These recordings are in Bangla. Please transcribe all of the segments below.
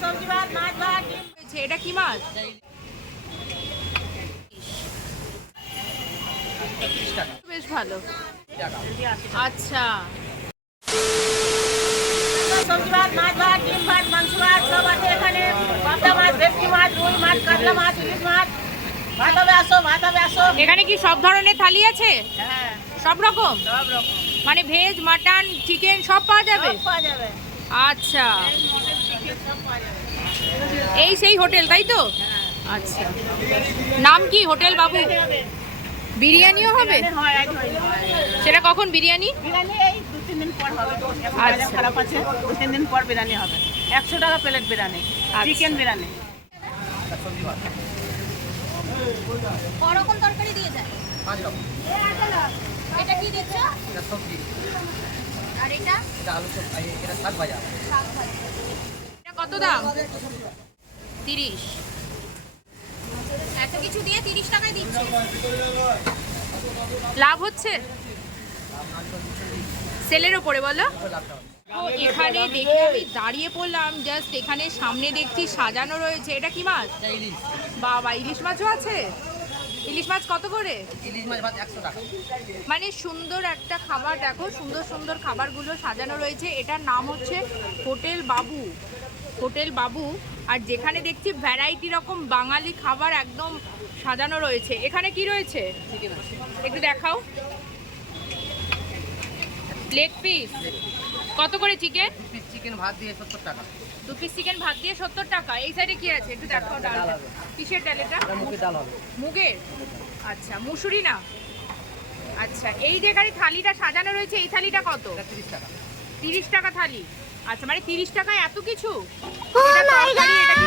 সবজি ভাত মাছ ভাত। ডিম এটা কি মাছ? বেশ ভালো। আচ্ছা। সবজি ভাত মাছ ভাত ডিম ভাত মাংস ভাত সব আছে এখানে। পাবদা মাছ ভেটকি মাছ রুই মাছ কাতলা মাছ ইলিশ মাছ। ভাত হবে আসো ভাত হবে আসো। এখানে কি সব ধরনের থালি আছে? হ্যাঁ। সব রকম? সব রকম। মানে ভেজ মাটন চিকেন সব পাওয়া যাবে? সব পাওয়া যাবে। আচ্ছা। এই সেই হোটেল তাই তো? আচ্ছা। নাম কি হোটেল বাবু? বিরিয়ানিও হবে। সেটা কখন বিরিয়ানি? একশো টাকা প্লেট। চিকেন তরকারি দিয়ে যায়। পাঁচ রকম এটা কি দিচ্ছ? এটা সবজি। আর এটা? এটা আলু সবজি এটা শাক ভাজা। শাক ভাজি। কত দাম? তিরিশ। এত কিছু দিয়ে তিরিশ টাকায় দিচ্ছ। লাভ হচ্ছে? সেলের ওপরে বলো। এখানে দেখে আমি দাঁড়িয়ে পড়লাম জাস্ট এখানে সামনে দেখছি সাজানো রয়েছে। এটা কি মাছ? বাবা ইলিশ মাছও আছে? ইলিশ মাছ কত করে? ইলিশ মাছ টাকা। মানে সুন্দর একটা খাবার দেখো সুন্দর সুন্দর খাবারগুলো সাজানো রয়েছে। এটার নাম হচ্ছে হোটেল বাবু। হোটেল বাবু আর যেখানে দেখছি ভ্যারাইটি রকম বাঙালি খাবার একদম সাজানো রয়েছে। এখানে কি রয়েছে? একটু দেখাও। লেগ পিস কত করে চিকেন চিকেন ভাত দিয়ে সত্তর টাকা। দু পিস চিকেন ভাত দিয়ে সত্তর টাকা। এই সাইডে কি আছে? একটু দেখাও ডাল। কিসের ডাল এটা? এটা ডাল হবে। মুগের? আচ্ছা মুসুরি না? আচ্ছা এই যেখানে থালিটা সাজানো রয়েছে এই থালিটা কত? তিরিশ টাকা। তিরিশ টাকা থালি। আচ্ছা মানে তিরিশ টাকায় এত কিছু? এটা তরকারি এটা কি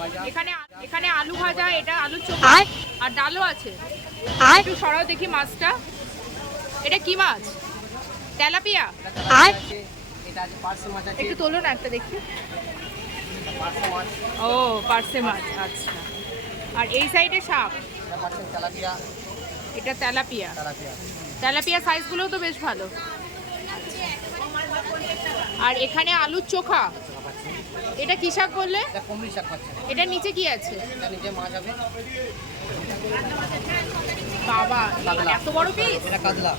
ভাজা এখানে এখানে আলু ভাজা এটা আলু চোখা আর ডালও আছে। একটু সরাও দেখি মাছটা। এটা কি মাছ? তেলাপিয়া? এটা তেলাপিয়া এটা আছে পার্সে মাছ আছে। একটু তোলো না একটা দেখি। পার্সে মাছ। ও পার্সে মাছ আচ্ছা। আর এই সাইডে শাক এটা তেলাপিয়া। এটা তেলাপিয়া। তেলাপিয়া। তেলাপিয়া সাইজগুলোও তো বেশ ভালো। আর এখানে আলুর চোখা। এটা কি শাক বললে? এটা শাক পাচ্ছে এটার নিচে কি আছে? বাবা এত বড় পিস এটা কাতলা।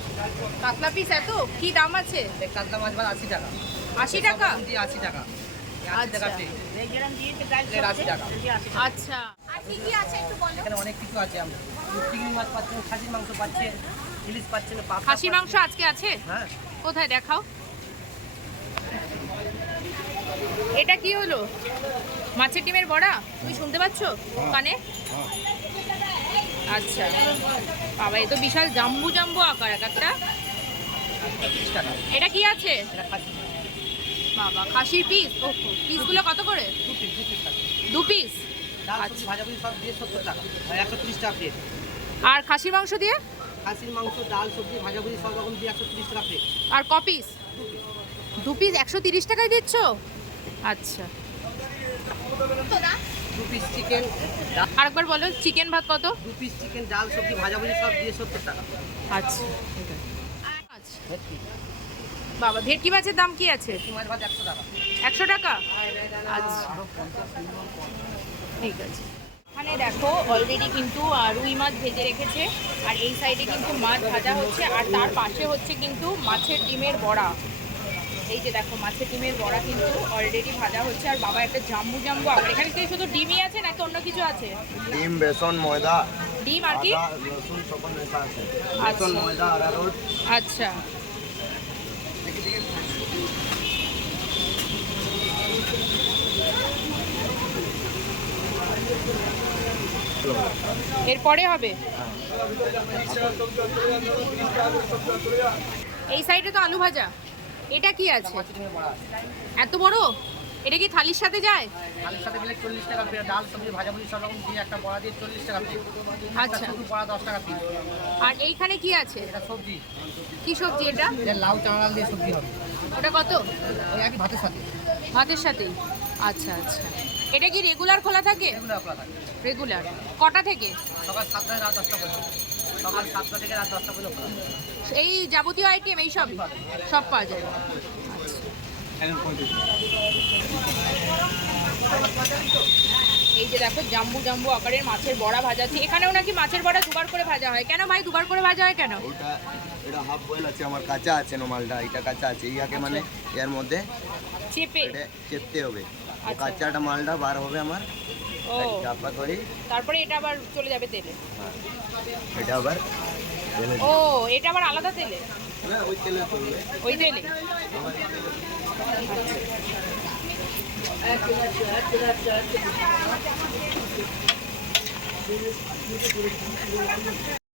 কাতলা পিস এত? কি দাম আছে? কাতলা মাছ ভাত আশি টাকা। আশি টাকা? সব আশি টাকা। আশি আচ্ছা। টাকা। আচ্ছা। আর কি কি আছে এখানে অনেক কিছু আছে আমরা। চিংড়ি মাছ পাচ্ছেন খাসির মাংস পাচ্ছেন ইলিশ পাচ্ছেন খাসির মাংস আজকে আছে? হ্যাঁ। কোথায় দেখাও? এটা কি হলো? মাছের ডিমের বড়া? তুমি শুনতে পাচ্ছ? কানে? আচ্ছা। বাবা এ তো বিশাল জাম্বু জাম্বু আকার এক একটা। এটা কি আছে? বাবা খাসির পিস ও পিসগুলো কত করে? দু পিস আচ্ছা। সবজি ভাজা সব দিয়ে সত্তর টাকা। আর খাসির মাংস দিয়ে? খাসির মাংস ডাল সবজি ভাজা ভুজি সব রকম দিয়ে একশো টাকা আর ক পিস দু পিস একশো তিরিশ টাকায় দিচ্ছ? আচ্ছা। দু পিস চিকেন আরেকবার বলো চিকেন ভাত কত? দু পিস চিকেন ডাল সবজি ভাজা সব দিয়ে সত্তর টাকা। আচ্ছা আচ্ছা। বাবা ভেটকি মাছের দাম কি আছে? একশো টাকা। আচ্ছা। ঠিক আছে। এখানে দেখো অলরেডি কিন্তু রুই মাছ ভেজে রেখেছে। আর এই সাইডে কিন্তু মাছ ভাজা হচ্ছে আর তার পাশে হচ্ছে কিন্তু মাছের ডিমের বড়া। এই যে দেখো মাছের ডিমের বড়া কিন্তু অলরেডি ভাজা হচ্ছে। আর বাবা একটা জাম্বু জাম্বু আবার এখানে কি শুধু ডিমই আছে নাকি অন্য কিছু আছে? ডিম বেসন ময়দা ডিম আর কি? রসুন সব মেশা আছে। আচ্ছা। বেসন ময়দা আরারোট আচ্ছা। এরপরে হবে? এই সাইডে তো আলু ভাজা। এটা কি আছে? এত বড়? এটা কি থালির সাথে যায়? থালির সাথে গেলে চল্লিশ টাকা প্লেট ডাল সবজি ভাজা ভুজি সব রকম দিয়ে একটা বড়া দিয়ে চল্লিশ টাকা প্লেট আচ্ছা। শুধু বড়া দশ টাকা পিস আর এইখানে কি আছে? এটা সবজি। কি সবজি এটা? এটা লাউ চানাল দিয়ে সবজি হবে। ওটা কত? ওই একই ভাতের সাথে। ভাতের সাথেই? আচ্ছা আচ্ছা। এটা কি রেগুলার খোলা থাকে? এগুলো খোলা থাকে। রেগুলার কটা থেকে? সকাল সাতটা রাত দশটা পর্যন্ত। সকাল সাতটা থেকে রাত দশটা পর্যন্ত এই যাবতীয় আইটেম এই সব সব পাওয়া যায়। এই যে দেখো জাম্বু জাম্বু আকারের মাছের বড়া ভাজা আছে। এখানেও নাকি মাছের বড়া দুবার করে ভাজা হয়। কেন ভাই দুবার করে ভাজা হয় কেন? ওটা এটা হাফ বয়েল আছে আমার কাঁচা আছে নমালটা এটা কাঁচা আছে। ইয়াকে মানে এর মধ্যে চেপে। চেপতে হবে। আচ্ছা। কাঁচাটা মালটা বার হবে আমার। চাপা করি। তারপরে এটা আবার চলে যাবে তেলে? এটা আবার ও এটা আবার আলাদা তেলে? না, ওই তেলে ওই তেলে?